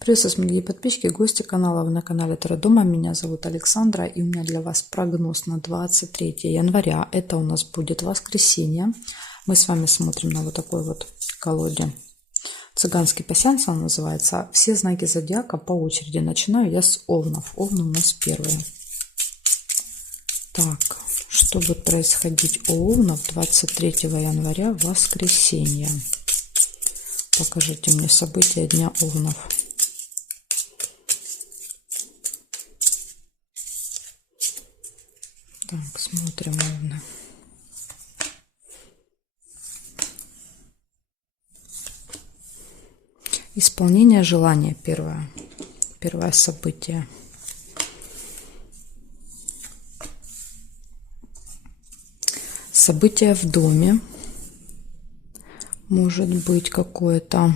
Приветствую, дорогие подписчики, гости канала. Вы на канале Таро Дома. Меня зовут Александра, и у меня для вас прогноз на 23 января. Это у нас будет воскресенье. Мы с вами смотрим на вот такой вот колоде. Цыганский пасьянс он называется. Все знаки зодиака по очереди. Начинаю я с овнов. Овны у нас первые. Так, что будет происходить у овнов 23 января, воскресенье? Покажите мне события дня овнов. Так, смотрим овны. Исполнение желания первое. Первое событие. Событие в доме. Может быть какое-то.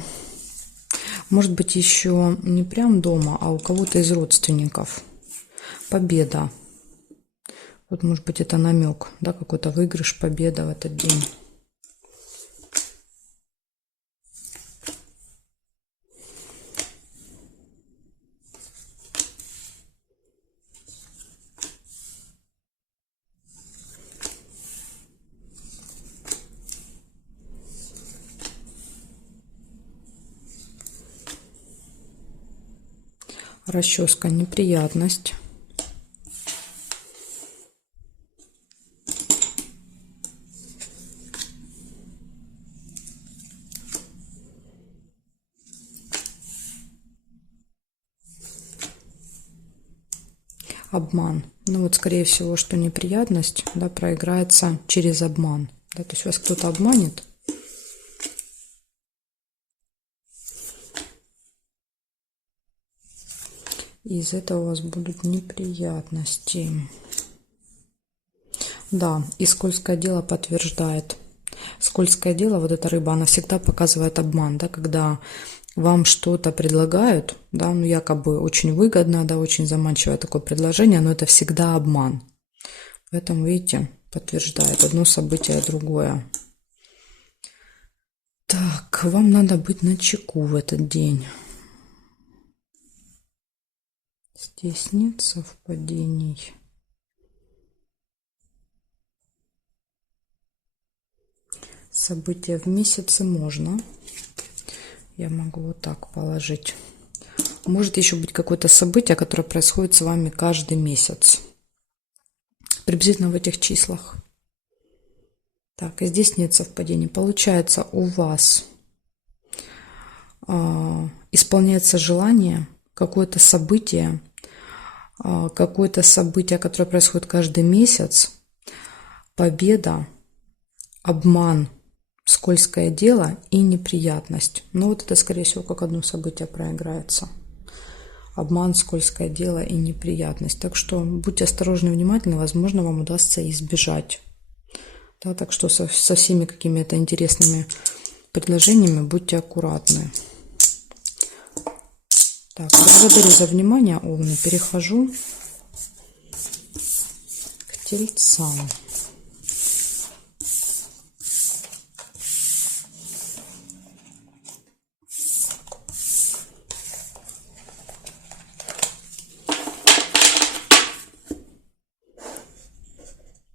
Может быть еще не прям дома, а у кого-то из родственников. Победа. Вот может быть это намек, да, какой-то выигрыш, победа в этот день. Расческа, неприятность. Обман. Ну вот, скорее всего, что неприятность, да, проиграется через обман. Да, то есть вас кто-то обманет. И из этого у вас будут неприятности. Да, и скользкое дело подтверждает. Скользкое дело, вот эта рыба, она всегда показывает обман, да, когда вам что-то предлагают, да, ну якобы очень выгодно, да, очень заманчивое такое предложение, но это всегда обман. Поэтому, видите, подтверждает одно событие, другое. Так, вам надо быть начеку в этот день. Здесь нет совпадений. События в месяце можно. Я могу вот так положить. Может еще быть какое-то событие, которое происходит с вами каждый месяц. Приблизительно в этих числах. Так, и здесь нет совпадений. Получается, у вас исполняется желание, какое-то событие, которое происходит каждый месяц, победа, обман, скользкое дело и неприятность. Ну вот это, скорее всего, как одно событие проиграется. Обман, скользкое дело и неприятность. Так что будьте осторожны и внимательны, возможно, вам удастся избежать. Да, так что со всеми какими-то интересными предложениями будьте аккуратны. Так, благодарю за внимание, овны. Перехожу к тельцам.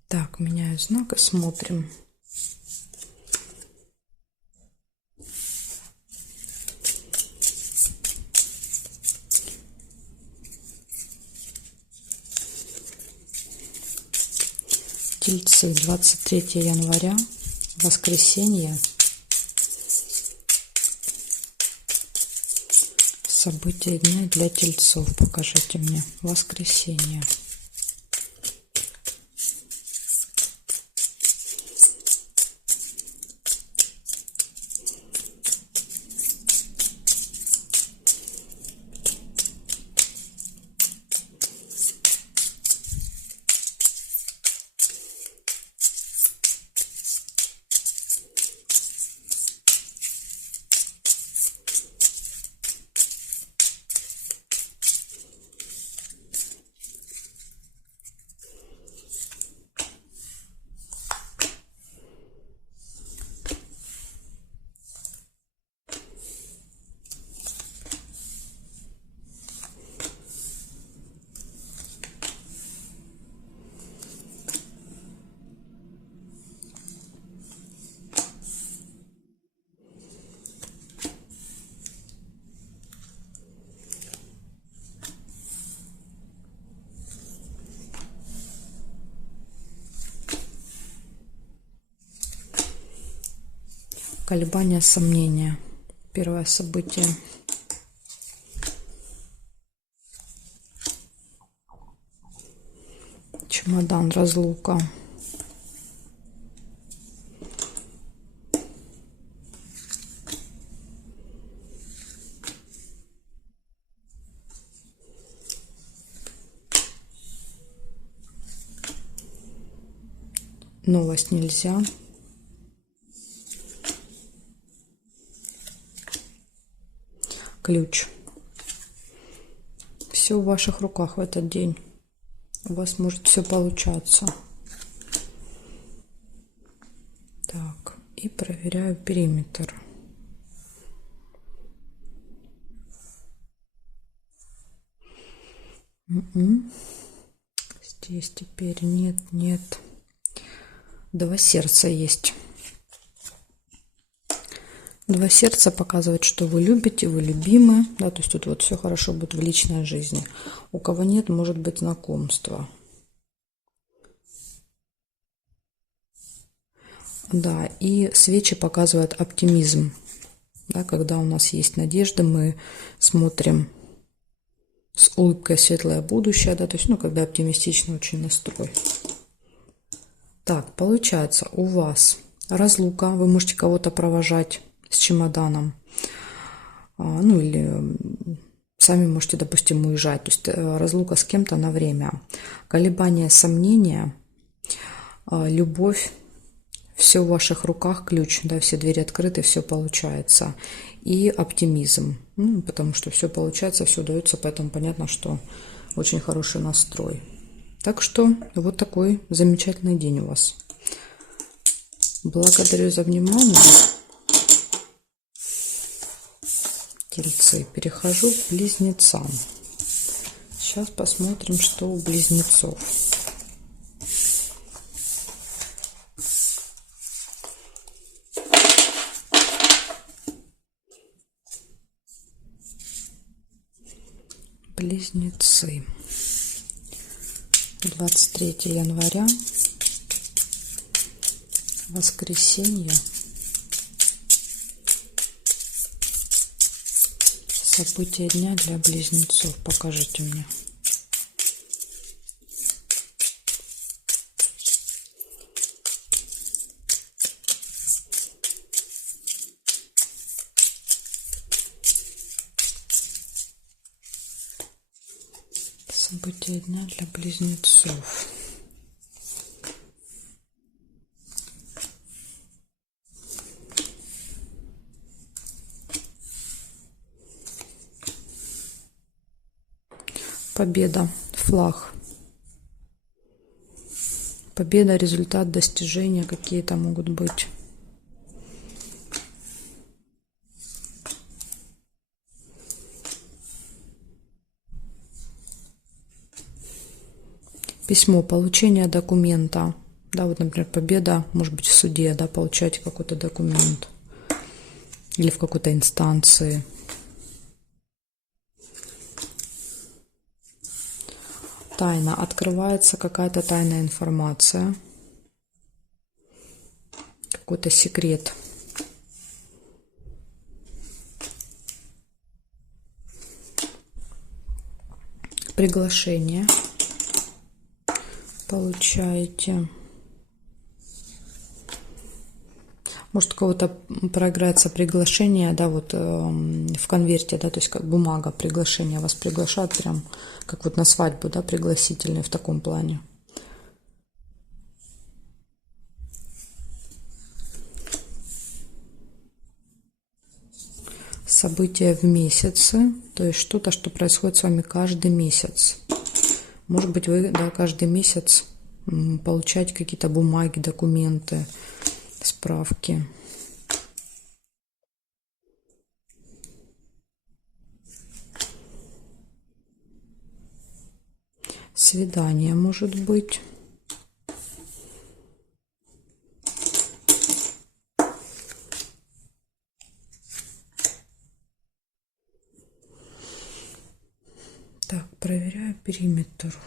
Так, меняю знак и смотрим. Тельцы, 23 января, воскресенье. События дня для тельцов. Покажите мне. Воскресенье. Колебания, сомнения. Первое событие. Чемодан, разлука. Новость нельзя. Ключ. Все в ваших руках в этот день. У вас может все получаться. Так, и проверяю периметр. Здесь теперь нет. Два сердца есть. Два сердца показывает, что вы любите, вы любимы. Да, то есть тут вот все хорошо будет в личной жизни. У кого нет, может быть знакомство. Да, и свечи показывают оптимизм. Да, когда у нас есть надежда, мы смотрим с улыбкой в светлое будущее. Да, то есть, когда оптимистичный очень настрой. Так, получается, у вас разлука. Вы можете кого-то провожать с чемоданом. Или сами можете, допустим, уезжать. То есть разлука с кем-то на время. Колебания, сомнения, любовь. Все в ваших руках, ключ, да, все двери открыты, все получается. И оптимизм, потому что все получается, все удается, поэтому понятно, что очень хороший настрой. Так что вот такой замечательный день у вас. Благодарю за внимание. Тельцы. Перехожу к близнецам. Сейчас посмотрим, что у близнецов. Близнецы. 23 января. Воскресенье. События дня для близнецов. Покажите мне. События дня для близнецов. Победа. Флаг. Победа, результат, достижения какие-то могут быть. Письмо, получение документа. Да, вот, например, победа, может быть, в суде, да, получаете какой-то документ. Или в какой-то инстанции. Тайна. Открывается какая-то тайная информация. Какой-то секрет. Приглашение. Получаете. Может, у кого-то проиграется приглашение, да, вот в конверте, да, то есть как бумага приглашения, вас приглашают прям, как вот на свадьбу, да, пригласительные в таком плане. События в месяце, то есть что-то, что происходит с вами каждый месяц. Может быть, вы, да, каждый месяц получаете какие-то бумаги, документы, справки. Свидание может быть. Так, проверяю периметр.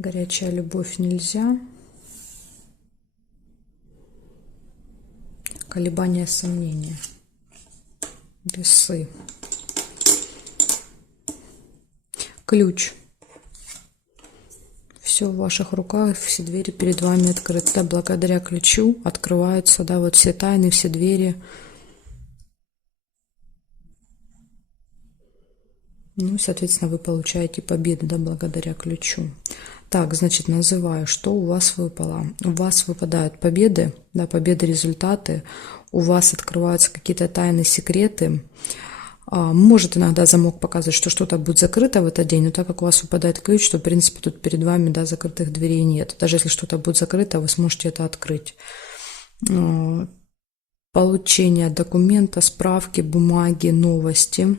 Горячая любовь нельзя. Колебания, сомнения. Весы. Ключ. Все в ваших руках, все двери перед вами открыты. Да, благодаря ключу открываются, да, вот все тайны, все двери. Ну, соответственно, вы получаете победу, да, благодаря ключу. Так, значит, называю, что у вас выпало. У вас выпадают победы, да, победы, результаты. У вас открываются какие-то тайны, секреты. Может иногда замок показывать, что что-то будет закрыто в этот день, но так как у вас выпадает ключ, то, в принципе, тут перед вами, да, закрытых дверей нет. Даже если что-то будет закрыто, вы сможете это открыть. Получение документа, справки, бумаги, новости,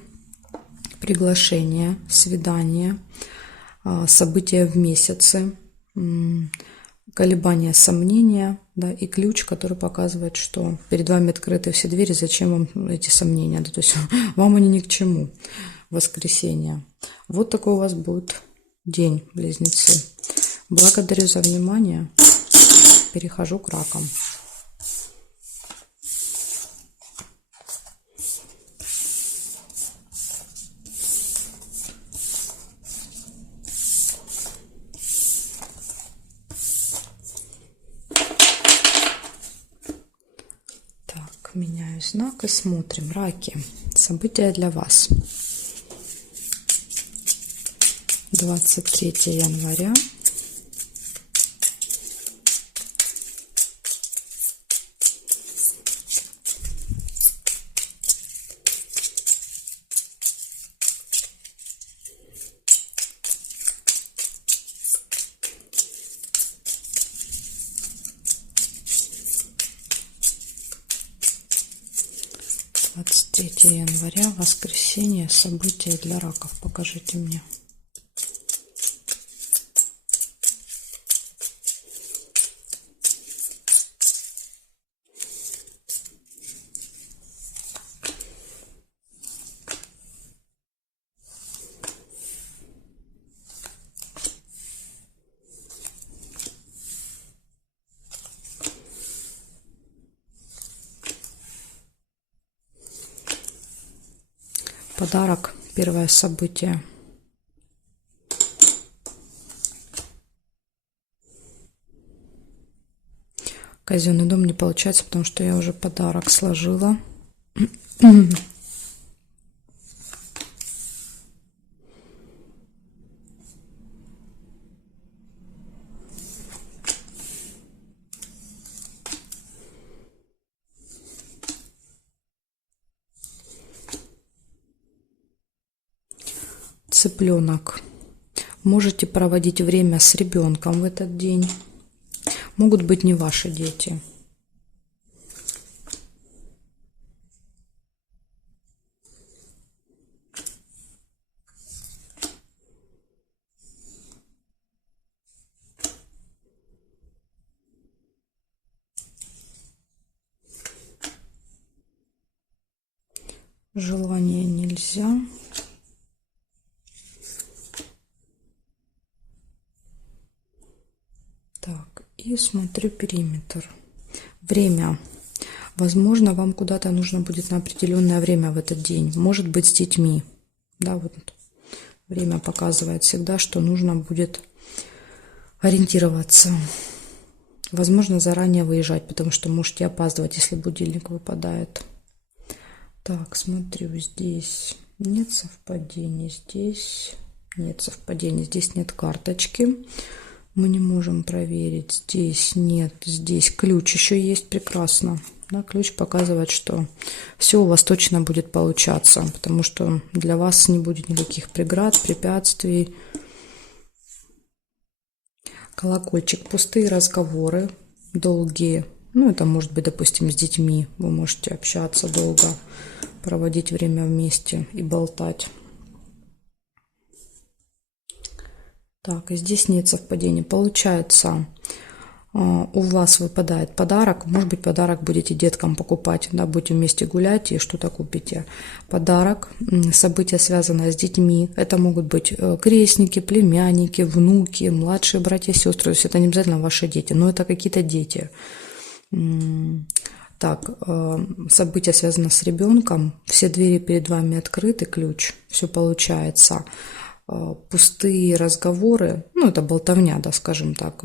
приглашения, свидания, события в месяце, колебания, сомнения, да, и ключ, который показывает, что перед вами открыты все двери, зачем вам эти сомнения, да, то есть вам они ни к чему. Воскресенье. Вот такой у вас будет день, близнецы. Благодарю за внимание. Перехожу к ракам. Меняю знак и смотрим. Раки. События для вас. 23 января. Января, воскресенье, события для раков. Покажите мне. Подарок, первое событие. Казенный дом не получается, потому что я уже подарок сложила. Цыпленок. Можете проводить время с ребенком в этот день. Могут быть не ваши дети. Желание нельзя. Так, и смотрю периметр. Время. Возможно, вам куда-то нужно будет на определенное время в этот день. Может быть, с детьми. Да, вот время показывает всегда, что нужно будет ориентироваться. Возможно, заранее выезжать, потому что можете опаздывать, если будильник выпадает. Так, смотрю, здесь нет совпадений, здесь нет совпадений, здесь нет карточки. Мы не можем проверить. Здесь нет, здесь ключ еще есть, прекрасно. Да, ключ показывает, что все у вас точно будет получаться, потому что для вас не будет никаких преград, препятствий. Колокольчик. Пустые разговоры, долгие. Ну, это может быть, допустим, с детьми. Вы можете общаться долго, проводить время вместе и болтать. Так, и здесь нет совпадений. Получается, у вас выпадает подарок, может быть, подарок будете деткам покупать, да, будете вместе гулять и что-то купите. Подарок, событие, связанное с детьми, это могут быть крестники, племянники, внуки, младшие братья, сестры, то есть это не обязательно ваши дети, но это какие-то дети. Так, событие связано с ребенком, все двери перед вами открыты, ключ, все получается. Пустые разговоры, ну это болтовня, да, скажем так.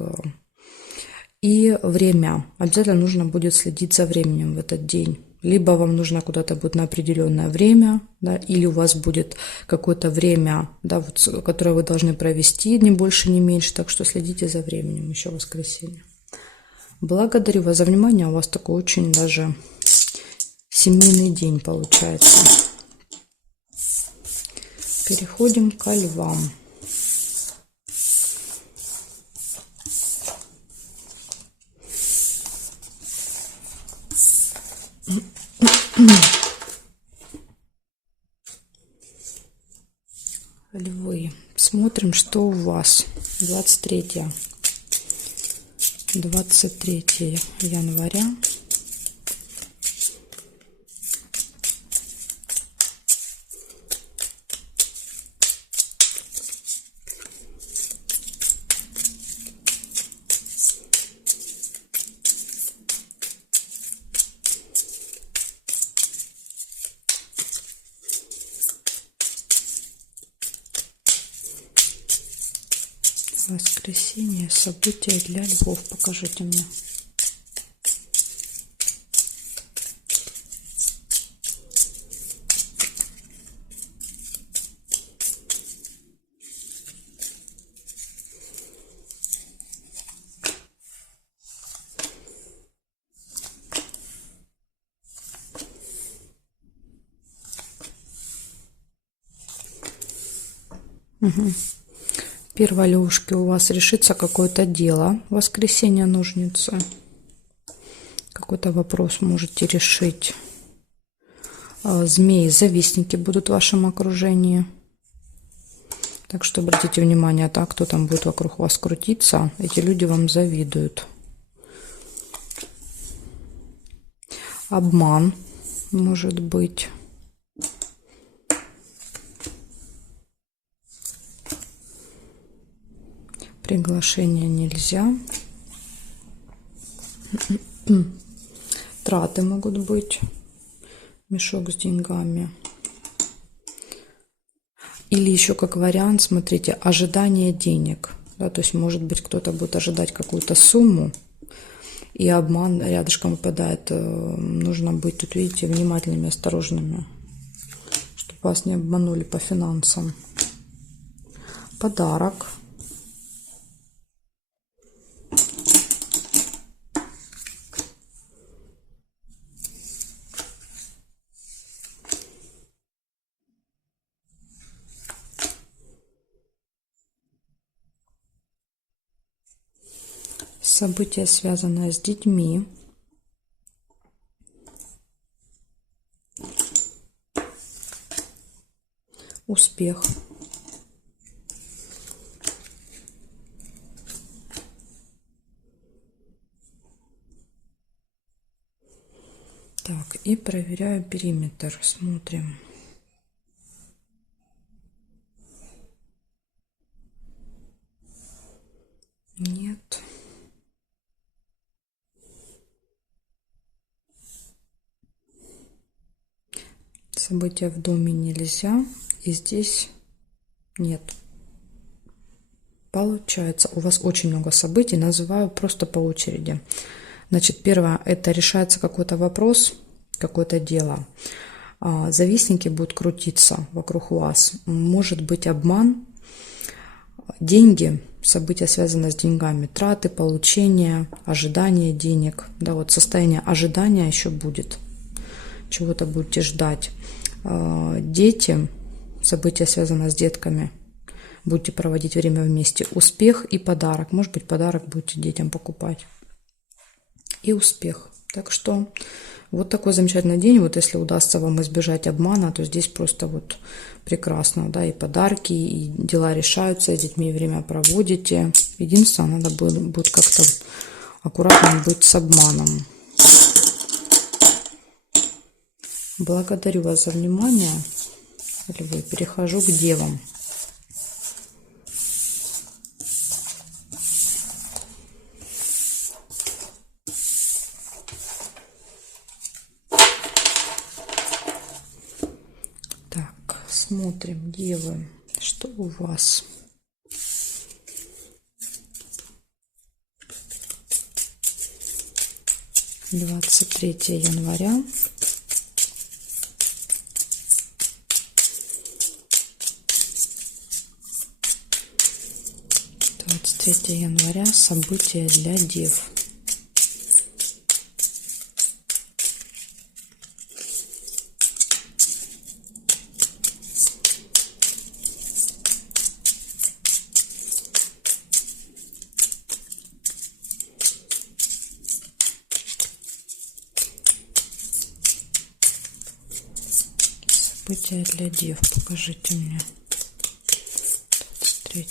И время. Обязательно нужно будет следить за временем в этот день. Либо вам нужно куда-то будет на определенное время, да, или у вас будет какое-то время, да, вот, которое вы должны провести, ни больше, ни меньше. Так что следите за временем, еще воскресенье. Благодарю вас за внимание. У вас такой очень даже семейный день получается. Переходим ко львам. Львы. Смотрим, что у вас. 23 января. Воскресенье. События для львов. Покажите мне. Угу. Первой лягушки у вас решится какое-то дело. В воскресенье ножницы. Какой-то вопрос можете решить. Змеи, завистники будут в вашем окружении. Так что обратите внимание, так, кто там будет вокруг вас крутиться. Эти люди вам завидуют. Обман может быть. Приглашение нельзя. Траты могут быть. Мешок с деньгами. Или еще как вариант, смотрите, ожидание денег. Да, то есть, может быть, кто-то будет ожидать какую-то сумму, и обман рядышком выпадает. Нужно быть, тут, видите, внимательными, осторожными, чтобы вас не обманули по финансам. Подарок. Событие, связанное с детьми. Успех. Так, и проверяю периметр. Смотрим. Нет. События в доме нельзя. И здесь нет. Получается, у вас очень много событий. Называю просто по очереди. Значит, первое, это решается какой-то вопрос, какое-то дело. Завистники будут крутиться вокруг вас. Может быть обман. Деньги, события, связанные с деньгами. Траты, получение, ожидание денег. Да, вот состояние ожидания еще будет. Чего-то будете ждать. Дети, события, связанные с детками. Будете проводить время вместе. Успех и подарок. Может быть, подарок будете детям покупать. И успех. Так что вот такой замечательный день. Вот если удастся вам избежать обмана, то здесь просто вот прекрасно. Да, и подарки, и дела решаются, и с детьми время проводите. Единственное, надо будет как-то аккуратно быть с обманом. Благодарю вас за внимание. Львы, перехожу к девам. Так, смотрим, девы, что у вас? Двадцать 23 января. 23 января. События для дев. События для дев. Покажите мне. 23.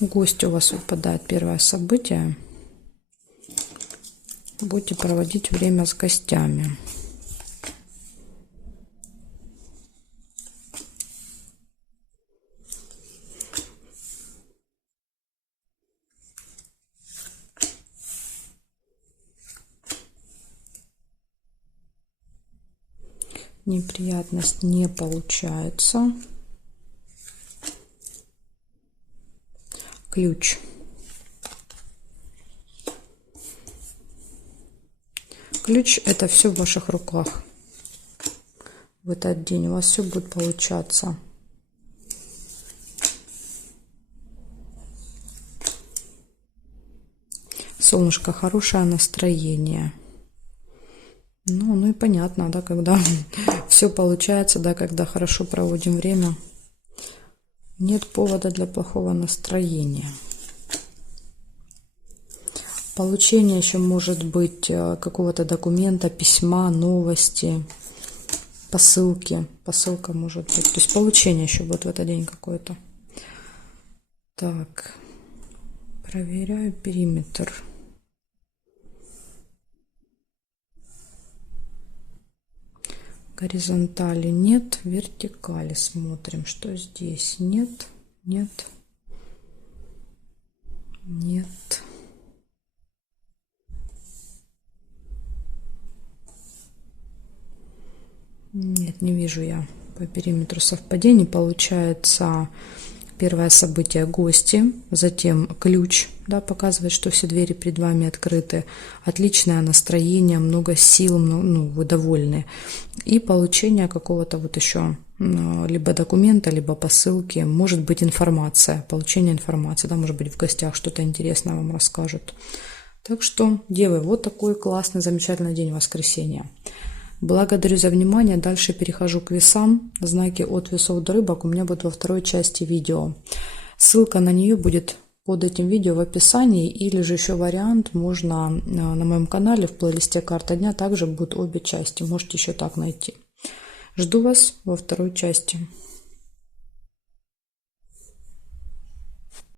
Гость у вас выпадает, первое событие. Будете проводить время с гостями. Неприятность не получается. Ключ. Ключ — это все в ваших руках. В этот день у вас все будет получаться. Солнышко, хорошее настроение. Ну и понятно, да, когда все получается, да, когда хорошо проводим время. Нет повода для плохого настроения. Получение еще может быть какого-то документа, письма, новости, посылки. Посылка может быть. То есть получение еще будет в этот день какое-то. Так, проверяю периметр. Горизонтали нет, вертикали смотрим, что здесь. Нет, нет, нет. Нет, не вижу я по периметру совпадений. Получается, первое событие — гости, затем ключ, да, показывает, что все двери перед вами открыты, отличное настроение, много сил, ну, вы довольны. И получение какого-то вот еще либо документа, либо посылки, может быть информация, получение информации, да, может быть в гостях что-то интересное вам расскажут. Так что, девы, вот такой классный, замечательный день воскресенья. Благодарю за внимание. Дальше перехожу к весам. Знаки от весов до рыбок у меня будут во второй части видео. Ссылка на нее будет под этим видео в описании. Или же еще вариант можно на моем канале в плейлисте «Карта дня». Также будут обе части. Можете еще так найти. Жду вас во второй части.